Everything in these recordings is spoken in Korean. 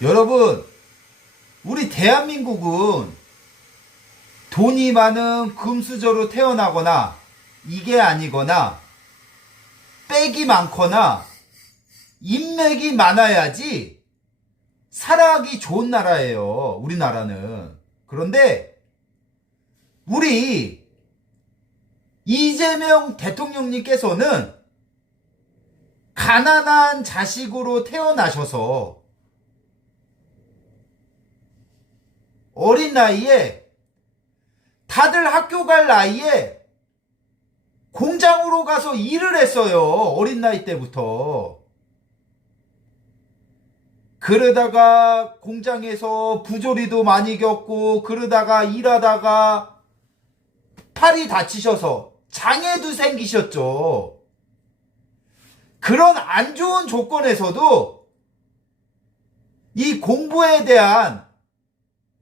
여러분, 우리 대한민국은 돈이 많은 금수저로 태어나거나 이게 아니거나 빽이 많거나 인맥이 많아야지 살아가기 좋은 나라예요. 우리나라는. 그런데 우리 이재명 대통령님께서는 가난한 자식으로 태어나셔서 어린 나이에 다들 학교 갈 나이에 공장으로 가서 일을 했어요. 어린 나이 때부터. 그러다가 공장에서 부조리도 많이 겪고 그러다가 일하다가 팔이 다치셔서 장애도 생기셨죠. 그런 안 좋은 조건에서도 이 공부에 대한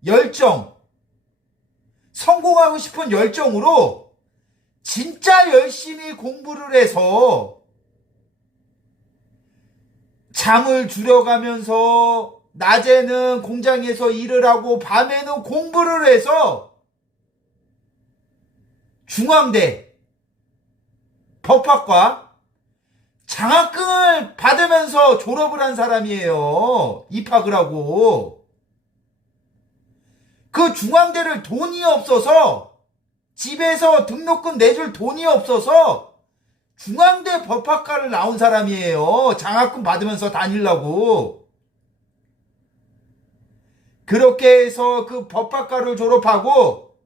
열정, 성공하고 싶은 열정으로 진짜 열심히 공부를 해서 잠을 줄여가면서 낮에는 공장에서 일을 하고 밤에는 공부를 해서 중앙대 법학과 장학금을 받으면서 졸업을 한 사람이에요. 입학을 하고. 그 중앙대를 돈이 없어서 집에서 등록금 내줄 돈이 없어서 중앙대 법학과를 나온 사람이에요. 장학금 받으면서 다니려고. 그렇게 해서 그 법학과를 졸업하고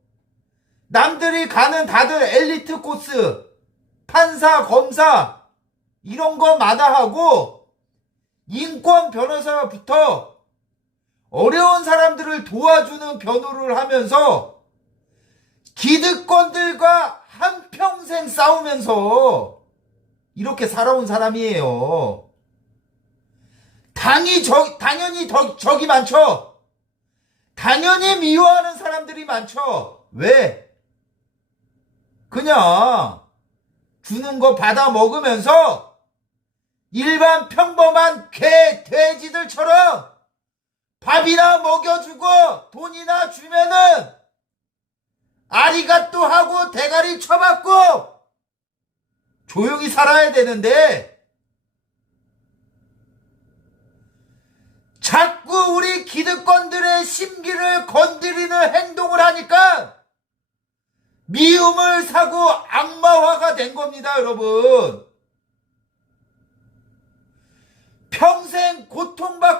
남들이 가는 다들 엘리트 코스, 판사, 검사, 이런 거 마다하고 인권 변호사부터 어려운 사람들을 도와주는 변호를 하면서 기득권들과 한평생 싸우면서 이렇게 살아온 사람이에요. 당이 적, 당연히 더, 적이 많죠. 당연히 미워하는 사람들이 많죠. 왜? 그냥 주는 거 받아 먹으면서 일반 평범한 개, 돼지들처럼 밥이나 먹여주고 돈이나 주면은 아리가 또 하고 대가리 쳐맞고 조용히 살아야 되는데 자꾸 우리 기득권들의 심기를 건드리는 행동을 하니까 미움을 사고 악마화가 된 겁니다, 여러분. 평생 고통받고